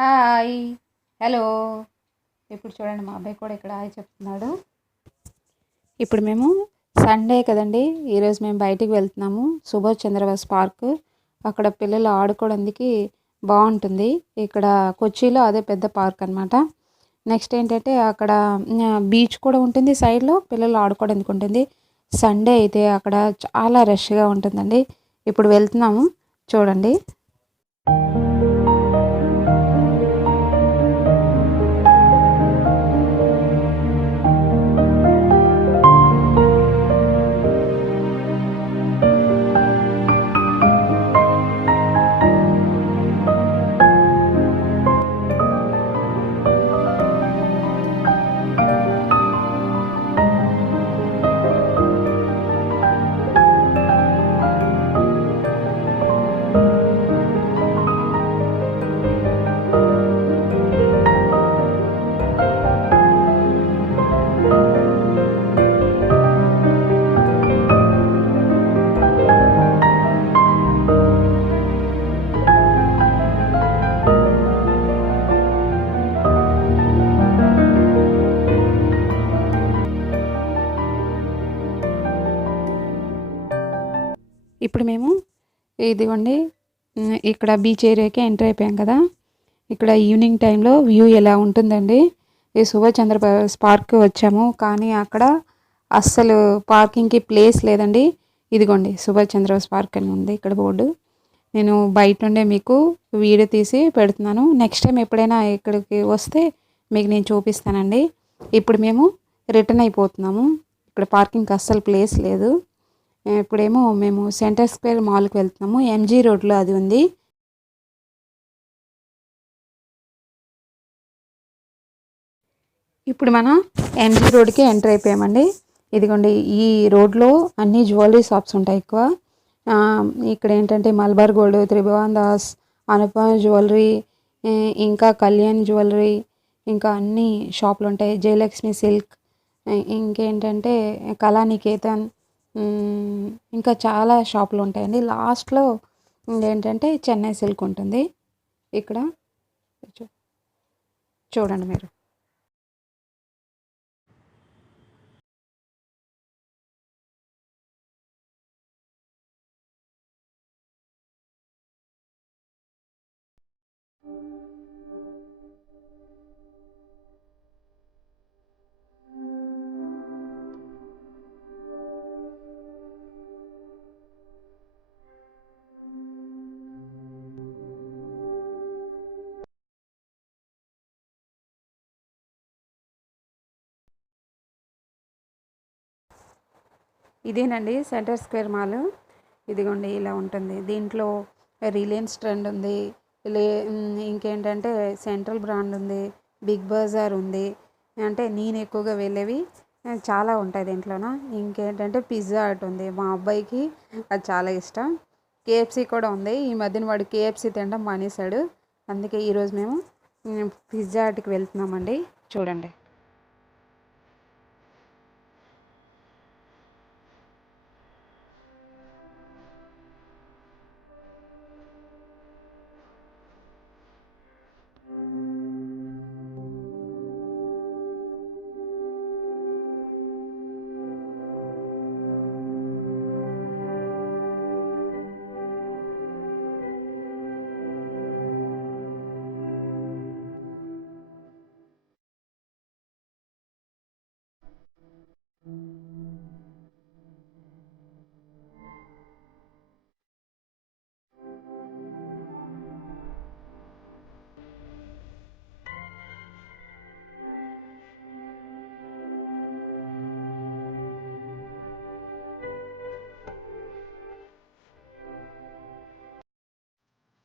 Hi. Hello. ఇప్పుడు చూడండి మా అబ్బాయి కూడా ఇక్కడ హాయ్ చెప్తున్నాడు. ఇప్పుడు మేము సండే కదండి, ఈరోజు మేము బయటికి వెళ్తున్నాము సుభాష్ చంద్రబోస్ పార్క్. అక్కడ పిల్లలు ఆడుకోవడానికి బాగుంటుంది. ఇక్కడ కొచ్చిలో అదే పెద్ద పార్క్ అనమాట. నెక్స్ట్ ఏంటంటే అక్కడ బీచ్ కూడా ఉంటుంది, సైడ్లో పిల్లలు ఆడుకోవడానికి ఉంటుంది. సండే అయితే అక్కడ చాలా రష్గా ఉంటుందండి. ఇప్పుడు వెళ్తున్నాము, చూడండి. ఇప్పుడు మేము ఇదిగోండి ఇక్కడ బీచ్ ఏరియాకి ఎంటర్ అయిపోయాం కదా. ఇక్కడ ఈవినింగ్ టైంలో వ్యూ ఎలా ఉంటుందండి. ఈ సుభాష్ చంద్రబోస్ పార్క్ వచ్చాము, కానీ అక్కడ అస్సలు పార్కింగ్కి ప్లేస్ లేదండి. ఇదిగోండి సుభాష్ చంద్రబోస్ పార్క్ అని ఉంది ఇక్కడ బోర్డు. నేను బయట నుండే మీకు వీడియో తీసి పెడుతున్నాను. నెక్స్ట్ టైం ఎప్పుడైనా ఇక్కడికి వస్తే మీకు నేను చూపిస్తానండి. ఇప్పుడు మేము రిటర్న్ అయిపోతున్నాము. ఇక్కడ పార్కింగ్కి అస్సలు ప్లేస్ లేదు. ఇప్పుడేమో మేము సెంటర్ స్క్వేర్ మాల్కి వెళ్తున్నాము. ఎంజీ రోడ్లో అది ఉంది. ఇప్పుడు మనం ఎంజీ రోడ్కి ఎంటర్ అయిపోయామండి. ఇదిగోండి ఈ రోడ్లో అన్ని జ్యువెలరీ షాప్స్ ఉంటాయి ఎక్కువ. ఇక్కడ ఏంటంటే మలబార్ గోల్డ్, త్రిభువన్ దాస్, అనుపమ జ్యువెలరీ, ఇంకా కళ్యాణ్ జ్యువెలరీ, ఇంకా అన్ని షాపులు ఉంటాయి. జయలక్ష్మి సిల్క్, ఇంకేంటంటే కళానికేతన్, ఇంకా చాలా షాపులు ఉంటాయండి. లాస్ట్లో ఏంటంటే చెన్నై సిల్క్ ఉంటుంది. ఇక్కడ చూడండి మీరు. ఇదేనండి సెంటర్ స్క్వేర్ మాల్. ఇదిగోండి ఇలా ఉంటుంది. దీంట్లో రిలయన్స్ ట్రెండ్ ఉంది, ఇంకేంటంటే సెంట్రల్ బ్రాండ్ ఉంది, బిగ్ బజార్ ఉంది. అంటే నేను ఎక్కువగా వెళ్ళేవి చాలా ఉంటాయి దీంట్లోన. ఇంకేంటంటే పిజ్జా హట్ ఉంది, మా అబ్బాయికి అది చాలా ఇష్టం. కేఎఫ్సీ కూడా ఉంది. ఈ మధ్యన వాడు కేఎఫ్సీ తినడం మానేశాడు. అందుకే ఈరోజు మేము పిజ్జా హట్కి వెళ్తున్నామండి. చూడండి.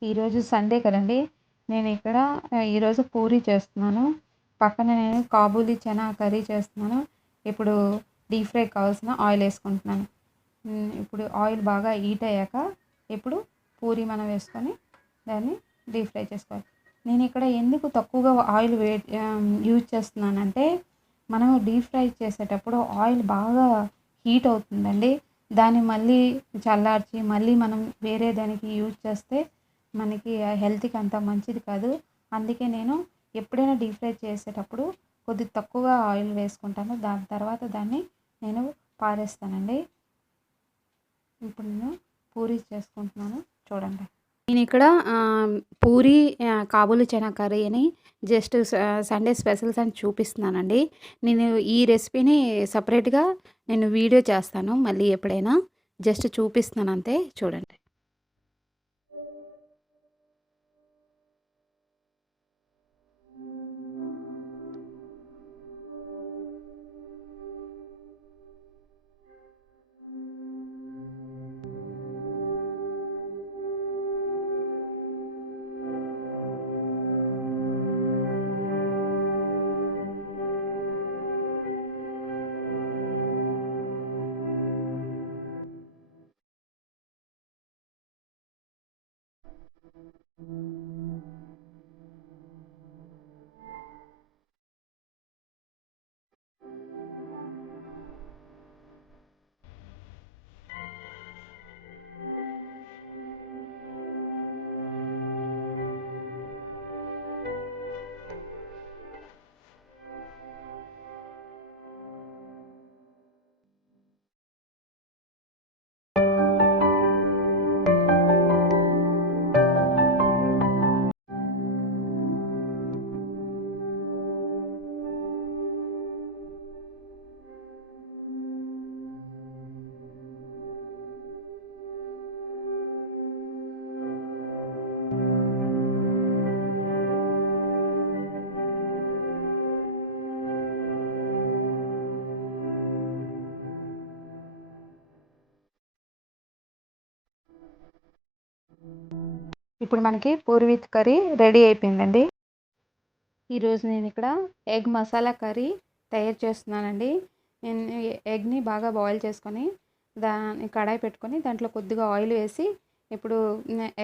ఈరోజు సండే కదండి, నేను ఇక్కడ ఈరోజు పూరీ చేస్తున్నాను. పక్కన నేను కాబూలీ చనా కర్రీ చేస్తున్నాను. ఇప్పుడు డీప్ ఫ్రై కావాల్సిన ఆయిల్ వేసుకుంటున్నాను. ఇప్పుడు ఆయిల్ బాగా హీట్ అయ్యాక ఇప్పుడు పూరీ మనం వేసుకొని దాన్ని డీప్ ఫ్రై చేసుకోవాలి. నేను ఇక్కడ ఎందుకు తక్కువగా ఆయిల్ యూజ్ చేస్తున్నానంటే, మనము డీప్ ఫ్రై చేసేటప్పుడు ఆయిల్ బాగా హీట్ అవుతుందండి. దాన్ని మళ్ళీ చల్లార్చి మళ్ళీ మనం వేరే దానికి యూజ్ చేస్తే మనకి హెల్త్కి అంత మంచిది కాదు. అందుకే నేను ఎప్పుడైనా డీప్ ఫ్రై చేసేటప్పుడు కొద్ది తక్కువగా ఆయిల్ వేసుకుంటాను. దాని తర్వాత దాన్ని నేను పారేస్తానండి. ఇప్పుడు నేను పూరీ చేసుకుంటున్నాను చూడండి. నేను ఇక్కడ పూరీ కాబూలి చనా కర్రీ అని జస్ట్ సండే స్పెషల్స్ అని చూపిస్తున్నానండి. నేను ఈ రెసిపీని సపరేట్గా నేను వీడియో చేస్తాను మళ్ళీ ఎప్పుడైనా. జస్ట్ చూపిస్తున్నాను అంతే, చూడండి. ఇప్పుడు మనకి పూరీ విత్ కర్రీ రెడీ అయిపోయిందండి. ఈరోజు నేను ఇక్కడ ఎగ్ మసాలా కర్రీ తయారు చేస్తున్నానండి. నేను ఎగ్ని బాగా బాయిల్ చేసుకొని దాన్ని కడాయి పెట్టుకొని దాంట్లో కొద్దిగా ఆయిల్ వేసి ఇప్పుడు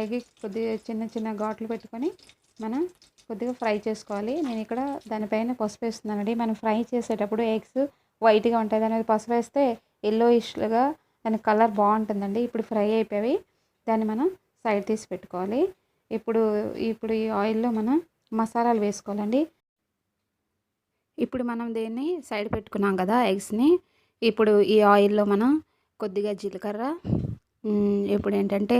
ఎగ్ కొద్దిగా చిన్న చిన్న ఘాట్లు పెట్టుకొని మనం కొద్దిగా ఫ్రై చేసుకోవాలి. నేను ఇక్కడ దానిపైన పసుపు వేస్తున్నానండి. మనం ఫ్రై చేసేటప్పుడు ఎగ్స్ వైట్గా ఉంటాయి, దాని మీద పసుపు వేస్తే ఎల్లోయిష్గా దాని కలర్ బాగుంటుందండి. ఇప్పుడు ఫ్రై అయిపోయి దాన్ని మనం సైడ్ తీసి పెట్టుకోవాలి. ఇప్పుడు ఇప్పుడు ఈ ఆయిల్లో మనం మసాలాలు వేసుకోవాలండి. ఇప్పుడు మనం దీన్ని సైడ్ పెట్టుకున్నాం కదా ఎగ్స్ని. ఇప్పుడు ఈ ఆయిల్లో మనం కొద్దిగా జీలకర్ర, ఇప్పుడు ఏంటంటే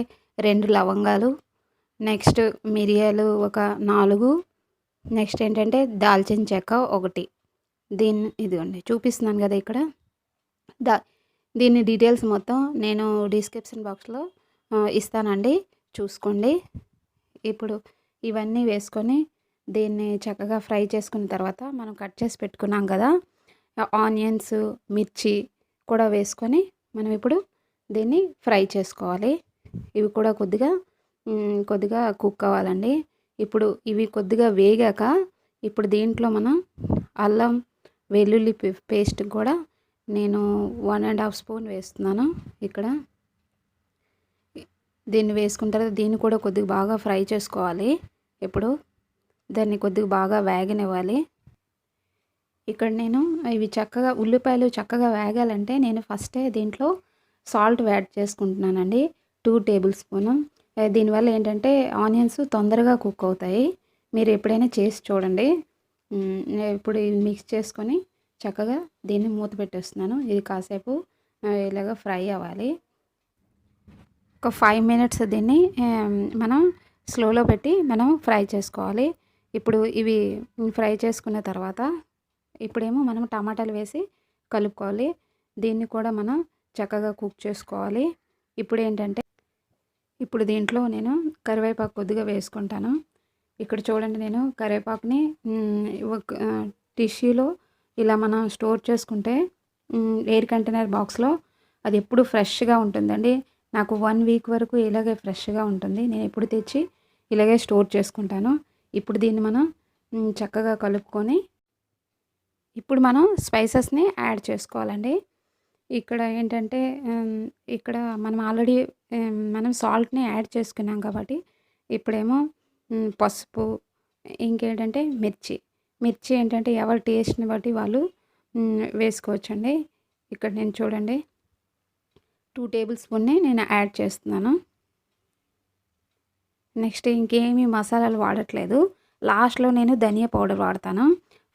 2 లవంగాలు, నెక్స్ట్ మిరియాలు ఒక 4, నెక్స్ట్ ఏంటంటే దాల్చిన చెక్క 1. ఇదిగోండి చూపిస్తున్నాను కదా ఇక్కడ. దీని డీటెయిల్స్ మొత్తం నేను డిస్క్రిప్షన్ బాక్స్లో ఇస్తానండి, చూసుకోండి. ఇప్పుడు ఇవన్నీ వేసుకొని దీన్ని చక్కగా ఫ్రై చేసుకున్న తర్వాత మనం కట్ చేసి పెట్టుకున్నాం కదా ఆనియన్స్, మిర్చి కూడా వేసుకొని మనం ఇప్పుడు దీన్ని ఫ్రై చేసుకోవాలి. ఇవి కూడా కొద్దిగా కుక్ అవ్వాలండి. ఇప్పుడు ఇవి కొద్దిగా వేగాక ఇప్పుడు దీంట్లో మనం అల్లం వెల్లుల్లి పేస్ట్ కూడా నేను 1.5 స్పూన్ వేస్తున్నాను ఇక్కడ. దీన్ని వేసుకున్న తర్వాత దీన్ని కూడా కొద్దిగా బాగా ఫ్రై చేసుకోవాలి. ఇప్పుడు దాన్ని కొద్దిగా బాగా వేగనివ్వాలి. ఇక్కడ నేను ఇవి ఉల్లిపాయలు చక్కగా వేగాలంటే నేను ఫస్టే దీంట్లో సాల్ట్ యాడ్ చేసుకుంటున్నానండి, 2 టేబుల్ స్పూన్. దీనివల్ల ఏంటంటే ఆనియన్స్ తొందరగా కుక్ అవుతాయి. మీరు ఎప్పుడైనా చేసి చూడండి. ఇప్పుడు ఇది మిక్స్ చేసుకొని చక్కగా దీన్ని మూత పెట్టేస్తున్నాను. ఇది కాసేపు ఇలాగ ఫ్రై అవ్వాలి. ఒక 5 మినిట్స్ దీన్ని మనం స్లోలో పెట్టి మనం ఫ్రై చేసుకోవాలి. ఇప్పుడు ఇవి ఫ్రై చేసుకున్న తర్వాత ఇప్పుడేమో మనం టమాటాలు వేసి కలుపుకోవాలి. దీన్ని కూడా మనం చక్కగా కుక్ చేసుకోవాలి. ఇప్పుడు ఏంటంటే ఇప్పుడు దీంట్లో నేను కరివేపాకు కొద్దిగా వేసుకుంటాను. ఇక్కడ చూడండి, నేను కరివేపాకుని ఒక టిష్యూలో ఇలా మనం స్టోర్ చేసుకుంటే ఎయిర్ కంటైనర్ బాక్స్లో అది ఎప్పుడు ఫ్రెష్గా ఉంటుందండి. నాకు 1 వీక్ వరకు ఇలాగే ఫ్రెష్గా ఉంటుంది. నేను ఎప్పుడు తెచ్చి ఇలాగే స్టోర్ చేసుకుంటాను. ఇప్పుడు దీన్ని మనం చక్కగా కలుపుకొని ఇప్పుడు మనం స్పైసెస్ని యాడ్ చేసుకోవాలండి. ఇక్కడ ఏంటంటే ఇక్కడ మనం ఆల్రెడీ మనం సాల్ట్ని యాడ్ చేసుకున్నాం కాబట్టి ఇప్పుడేమో పసుపు, ఇంకేంటంటే మిర్చి ఏంటంటే ఎవరి టేస్ట్ని బట్టి వాళ్ళు వేసుకోవచ్చండి. ఇక్కడ నేను చూడండి 2 టేబుల్ స్పూన్ని నేను యాడ్ చేస్తున్నాను. నెక్స్ట్ ఇంకేమీ మసాలాలు వాడట్లేదు. లాస్ట్లో నేను ధనియా పౌడర్ వాడతాను.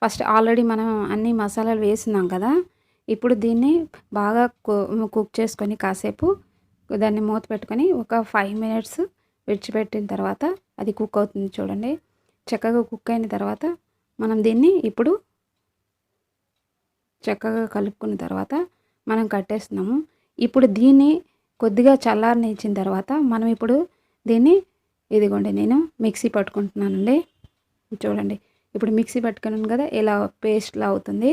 ఫస్ట్ ఆల్రెడీ మనం అన్ని మసాలాలు వేసున్నాం కదా! ఇప్పుడు దీన్ని బాగా కుక్ చేసుకొని కాసేపు దాన్ని మూత పెట్టుకొని ఒక 5 మినిట్స్ విడిచిపెట్టిన తర్వాత అది కుక్ అవుతుంది చూడండి. చక్కగా కుక్ అయిన తర్వాత మనం దీన్ని ఇప్పుడు చక్కగా కలుపుకున్న తర్వాత మనం కట్టేస్తున్నాము. ఇప్పుడు దీన్ని కొద్దిగా చల్లారనిచ్చిన తర్వాత మనం ఇప్పుడు దీన్ని ఇదిగోండి నేను మిక్సీ పట్టుకుంటున్నానండి. చూడండి ఇప్పుడు మిక్సీ పట్టుకున్నాను కదా, ఇలా పేస్ట్లా అవుతుంది.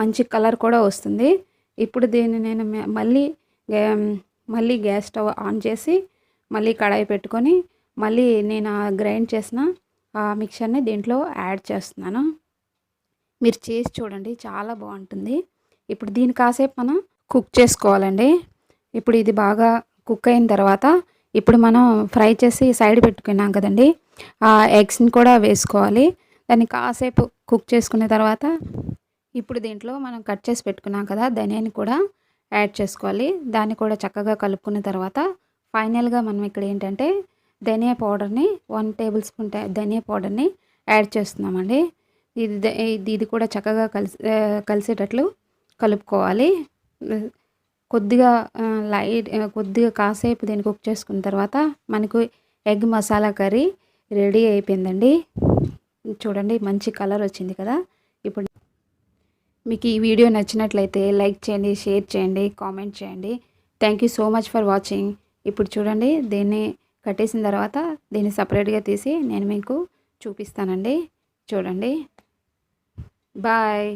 మంచి కలర్ కూడా వస్తుంది. ఇప్పుడు దీన్ని నేను మళ్ళీ గ్యాస్ స్టవ్ ఆన్ చేసి మళ్ళీ కడాయి పెట్టుకొని మళ్ళీ నేను గ్రైండ్ చేసిన ఆ మిక్చర్ని దీంట్లో యాడ్ చేస్తున్నాను. మీరు చేసి చూడండి, చాలా బాగుంటుంది. ఇప్పుడు దీన్ని కాసేపు మనం కుక్ చేసుకోవాలండి. ఇప్పుడు ఇది బాగా కుక్ అయిన తర్వాత ఇప్పుడు మనం ఫ్రై చేసి సైడ్ పెట్టుకున్నాం కదండి, ఆ ఎగ్స్ని కూడా వేసుకోవాలి. దాన్ని కాసేపు కుక్ చేసుకున్న తర్వాత ఇప్పుడు దీంట్లో మనం కట్ చేసి పెట్టుకున్నాం కదా ధనియాని కూడా యాడ్ చేసుకోవాలి. దాన్ని కూడా చక్కగా కలుపుకున్న తర్వాత ఫైనల్గా మనం ఇక్కడ ఏంటంటే ధనియా పౌడర్ని 1 టేబుల్ స్పూన్ ధనియా పౌడర్ని యాడ్ చేస్తున్నామండి. ఇది కూడా చక్కగా కలిసేటట్లు కలుపుకోవాలి. కొద్దిగా కాసేపు దీన్ని కుక్ చేసుకున్న తర్వాత మనకు ఎగ్ మసాలా కర్రీ రెడీ అయిపోయిందండి. చూడండి మంచి కలర్ వచ్చింది కదా. ఇప్పుడు మీకు ఈ వీడియో నచ్చినట్లయితే లైక్ చేయండి, షేర్ చేయండి, కామెంట్ చేయండి. Thank you so much for watching. ఇప్పుడు చూడండి దీన్ని కట్టేసిన తర్వాత దీన్ని సపరేట్గా తీసి నేను మీకు చూపిస్తానండి. చూడండి. బాయ్.